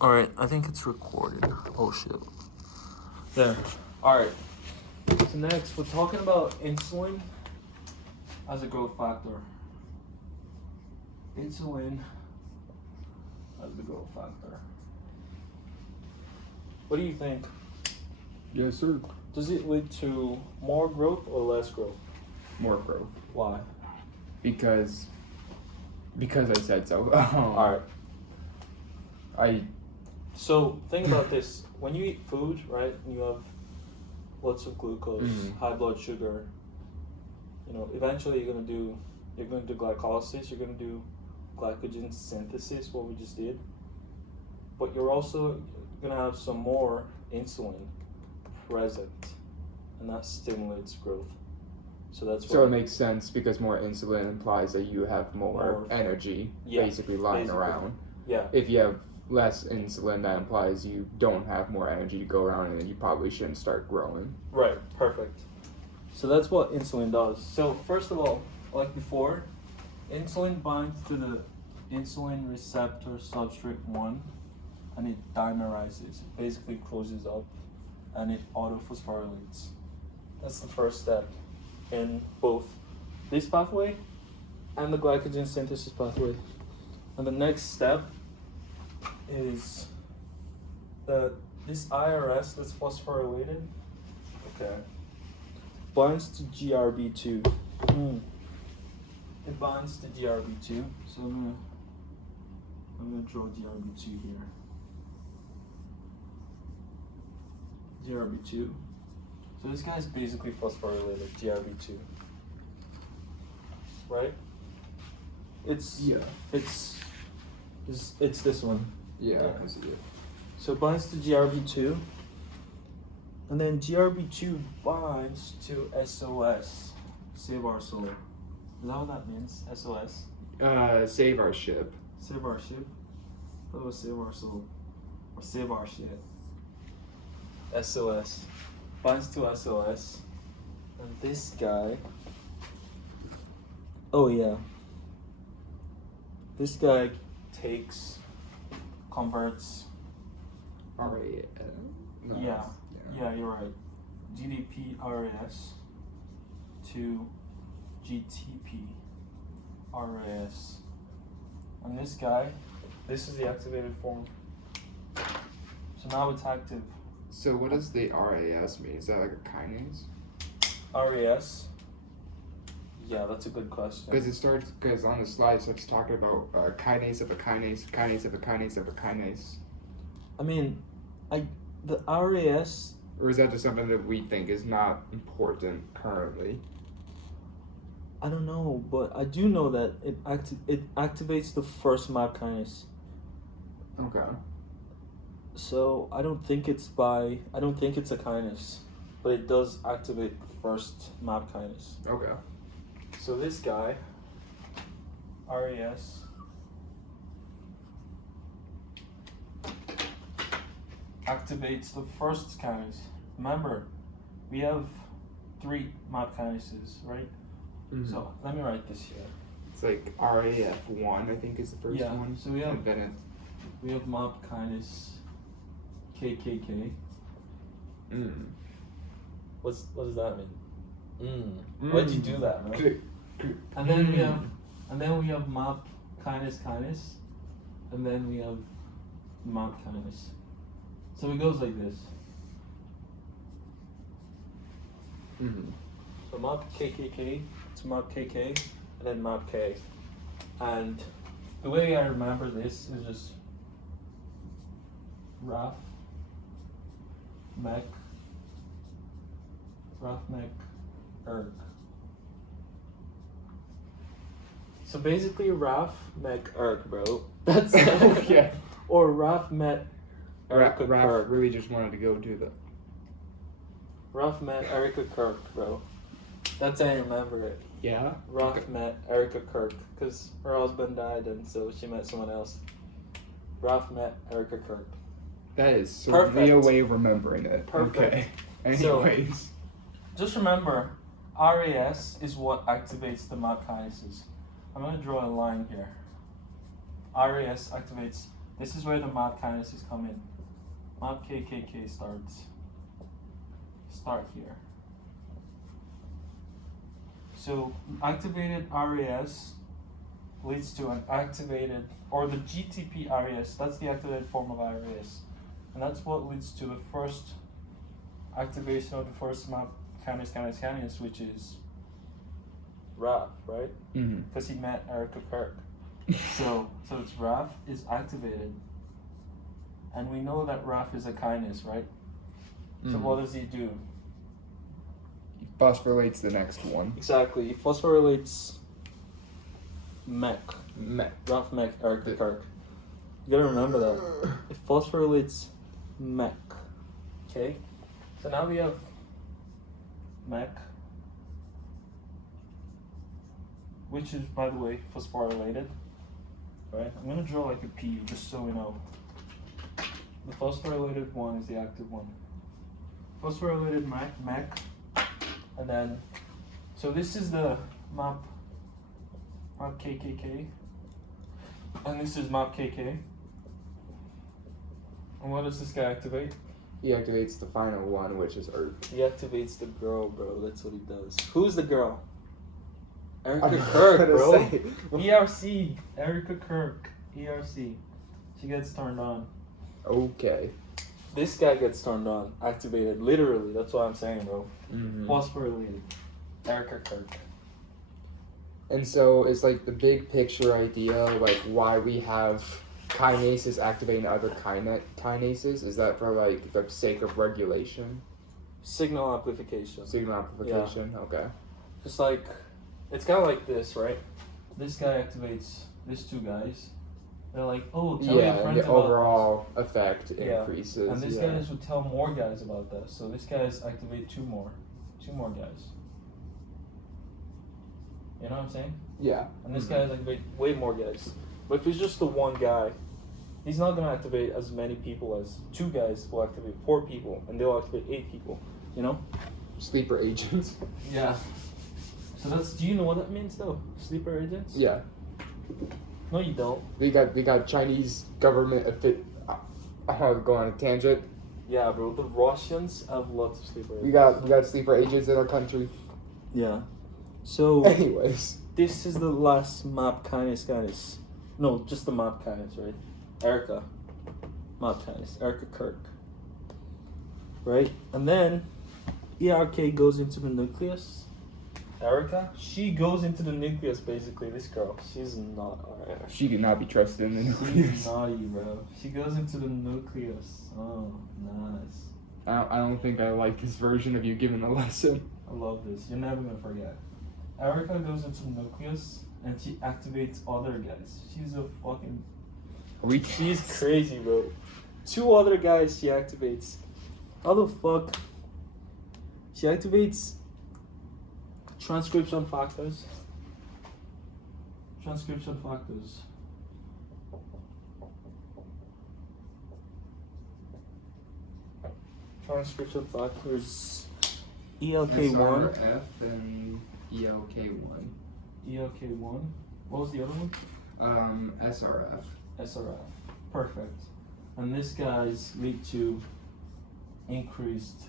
Alright, I think it's recorded. Oh shit. There. Alright. So next, we're talking about insulin as a growth factor. Insulin as the growth factor. What do you think? Yes, sir. Does it lead to more growth or less growth? More growth. Why? Because I said so. Alright. I So think about this. When you eat food, right, and you have lots of glucose, high blood sugar, eventually you're gonna do glycolysis, you're gonna do glycogen synthesis, what we just did. But you're also gonna have some more insulin present, and that stimulates growth. So it makes sense because more insulin implies that you have more energy basically lying around. Yeah. If you have less insulin, that implies you don't have more energy to go around, and then you probably shouldn't start growing. Right, perfect. So that's what insulin does. So first of all, like before, insulin binds to the insulin receptor substrate 1 and it dimerizes. It basically closes up and it autophosphorylates. That's the first step in both this pathway and the glycogen synthesis pathway. And the next step is this IRS that's phosphorylated, binds to GRB2. It binds to GRB2. So I'm gonna draw GRB2 here. GRB2. So this guy's basically phosphorylated, GRB2. Right? It's this one. Yeah, I see it. So it binds to GRB2, and then GRB2 binds to SOS, save our soul. Is that what that means? SOS? Save our ship. Save our ship? That was save our soul. Or save our shit. SOS. Binds to SOS. And this guy. Oh yeah. This guy converts. RAS. No, Yeah, you're right. GDP RAS to GTP RAS. And this guy, this is the activated form. So now it's active. So what does the RAS mean? Is that like a kinase? RAS? Yeah, that's a good question. Because on the slide it starts talking about kinase of a kinase, kinase of a kinase of a kinase. I mean, the RAS... Or is that just something that we think is not important currently? I don't know, but I do know that it activates the first MAP kinase. Okay. So I don't think it's a kinase, but it does activate the first MAP kinase. Okay. So this guy, RAS, activates the first kinase. Remember, we have 3 MAP kinases, right? Mm-hmm. So let me write this here. It's like RAF1, I think, is the first one. So we have MAP kinase KKK. What does that mean? Why'd you do that, man? And then we have MAP kinase, and then we have MAP kinase. So it goes like this. So MAP KKK to MAP KK, and then MAP K. And the way I remember this is just RAF MEC ERG. So basically RAF MEC ERG, bro. That's yeah. Or RAF MET Erica Raf really just wanted to go do the Raf met Erica Kirk, bro. That's how I remember it. Yeah? Raf met Erica Kirk, because her husband died and so she met someone else. Raf met Erica Kirk. That is certainly a way of remembering it. Perfect. Okay. Anyways. So, just remember, RAS is what activates the MAP kinases. I'm going to draw a line here. RAS activates This is where the MAP kinases come in. MAP KKK start here. So activated RAS leads to an activated, or the GTP RAS, that's the activated form of RAS. And that's what leads to the first activation of the first MAP kinase, which is RAF, right? Because he met Erica Kirk. so it's RAF is activated. And we know that RAF is a kinase, right? So what does he do? He phosphorylates the next one. Exactly. He phosphorylates MEK. RAF MEK, Erica Kirk. You gotta remember that. It phosphorylates MEK. Okay? So now we have MEK, which is, by the way, phosphorylated. Right? I'm gonna draw like a P just so we know. The phosphorylated one is the active one. Phosphorylated MEK, and then, so this is the MAP KKK, and this is MAP KK. And what does this guy activate? He activates the final one, which is ERK. He activates the girl, bro. That's what he does. Who's the girl? Erica Kirk, bro. ERC. Erica Kirk. ERC. She gets turned on. Okay. This guy gets turned on, activated, literally. That's what I'm saying, bro. Phosphorylated. Erica Kirk. And so it's like the big picture idea, like why we have kinases activating other kinases. Is that for like the sake of regulation? Signal amplification. Signal amplification. Yeah. Okay. Just like, it's kind of like this, right? This guy activates these two guys. They're like, oh, tell your friends the about overall effect increases. And this guys would tell more guys about that. So this guys activate two more guys. You know what I'm saying? Yeah. And this guy activate way more guys. But if it's just the one guy, he's not gonna activate as many people as two guys will activate 4 people, and they'll activate 8 people. You know? Sleeper agents. Yeah. So that's. Do you know what that means though? Sleeper agents? Yeah. No, you don't. We got Chinese government go on a tangent. Yeah, bro. The Russians have lots of sleeper agents. We got sleeper agents in our country. Yeah. So. Anyways. This is the last MAP kinase. No, just the MAP kinase, right? Erica. MAP kinase. Erica Kirk. Right? And then ERK goes into the nucleus. Erica, she goes into the nucleus basically. This girl, she's not alright. She cannot be trusted in the nucleus. She's naughty, bro. She goes into the nucleus. Oh, nice. I don't think I like this version of you giving a lesson. I love this. You're never gonna forget. Erica goes into the nucleus and she activates other guys. She's a fucking. She's crazy, bro. 2 other guys she activates. How the fuck? She activates transcription factors. Transcription factors. Transcription factors. ELK1. SRF and ELK1. ELK1. What was the other one? SRF. SRF. Perfect. And these guys lead to increased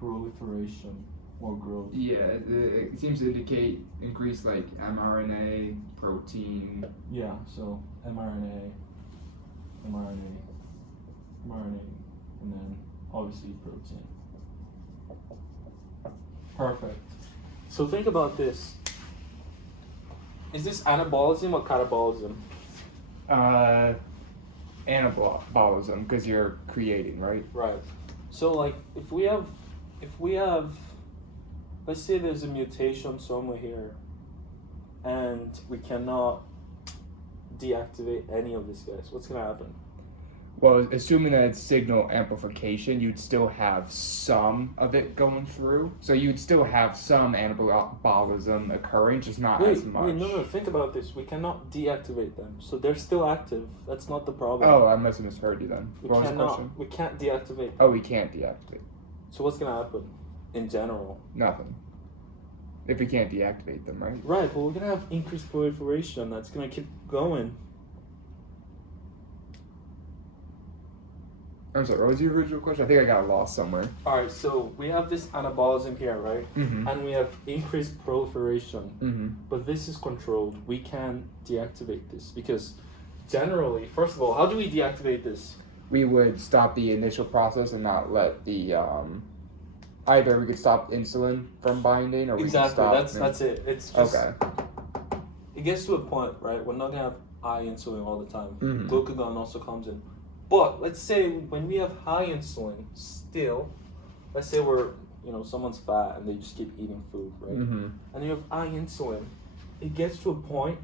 proliferation or growth. Yeah, it seems to indicate increased like mRNA, protein. Yeah, so mRNA, and then obviously protein. Perfect. So think about this. Is this anabolism or catabolism? Anabolism, because you're creating, right? Right. So like if we have let's say there's a mutation somewhere here and we cannot deactivate any of these guys, what's gonna happen? Well, assuming that it's signal amplification, you'd still have some of it going through. So you'd still have some anabolism occurring, just not as much. Wait, no, think about this. We cannot deactivate them. So they're still active. That's not the problem. Oh, I must have misheard you then. We can't deactivate them. Oh, we can't deactivate. So what's gonna happen in general? Nothing. If we can't deactivate them, right? Right, but we're gonna have increased proliferation. That's gonna keep going. I'm sorry, what was the original question? I think I got lost somewhere. Alright, so we have this anabolism here, right? Mm-hmm. And we have increased proliferation. Mm-hmm. But this is controlled. We can deactivate this because generally, first of all, how do we deactivate this? We would stop the initial process and not let the either we could stop insulin from binding or we could stop That's it. It's just okay. It gets to a point, right? We're not gonna have high insulin all the time. Mhm. Glucagon also comes in. But let's say when we have high insulin, still, let's say we're someone's fat and they just keep eating food, right? Mm-hmm. And you have high insulin, it gets to a point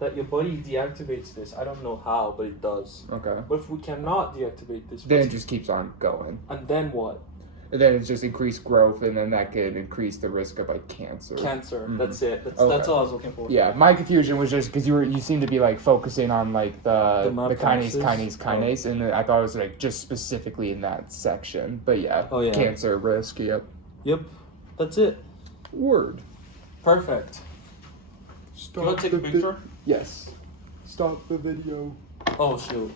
that your body deactivates this. I don't know how, but it does. Okay. But if we cannot deactivate this, Then it just keeps on going. and then what? And then it's just increased growth, and then that could increase the risk of like cancer. Cancer. Mhm. That's it. That's Okay. all I was looking for. Yeah, my confusion was just because you seemed to be like focusing on like the map kinase, axis? and I thought it was like just specifically in that section. But yeah, Oh, yeah. cancer risk. Yep. Yep. That's it. Word. Perfect. Stop You want to take a picture? Yes. Stop the video. Oh shoot.